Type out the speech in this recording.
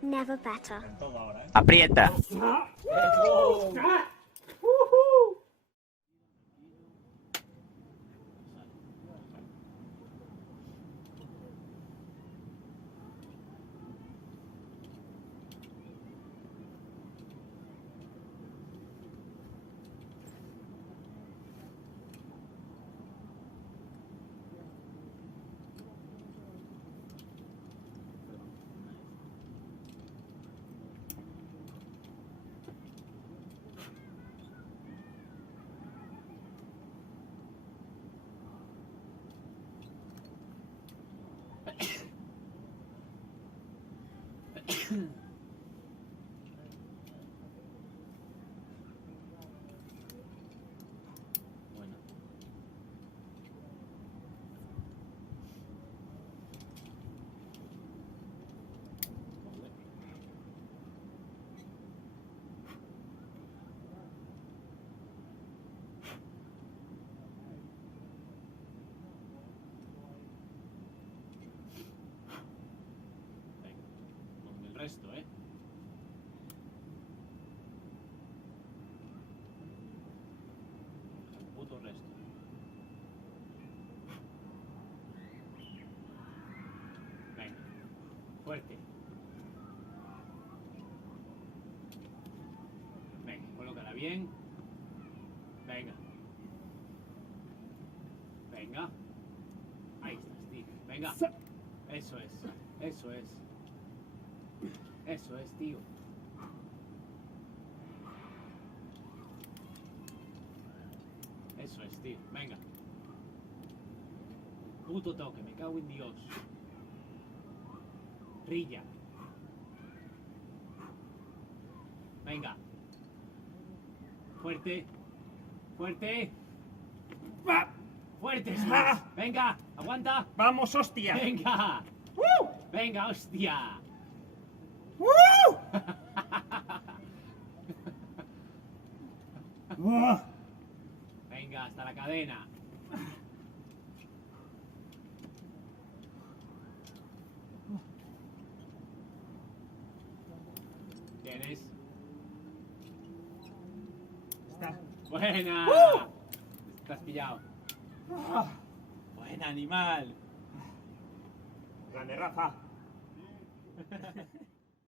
Never better. Todo ahora, ¿eh? Aprieta. Bueno. Venga, con el resto, ¿eh? El puto resto. Venga, fuerte. Venga, colócala bien. Venga. Venga. Ahí estás, tío. Venga. Eso es. Eso es. Eso es, tío. Eso es, tío. Venga. Puto toque, me cago en Dios. Rilla. Venga. Fuerte. Fuerte. Fuerte. eso es. Venga, aguanta. ¡Vamos, hostia! Venga. Venga, hostia. Venga, hasta la cadena. ¿Tienes? Está. Buena. Estás pillado. Buena, animal. Grande, Rafa.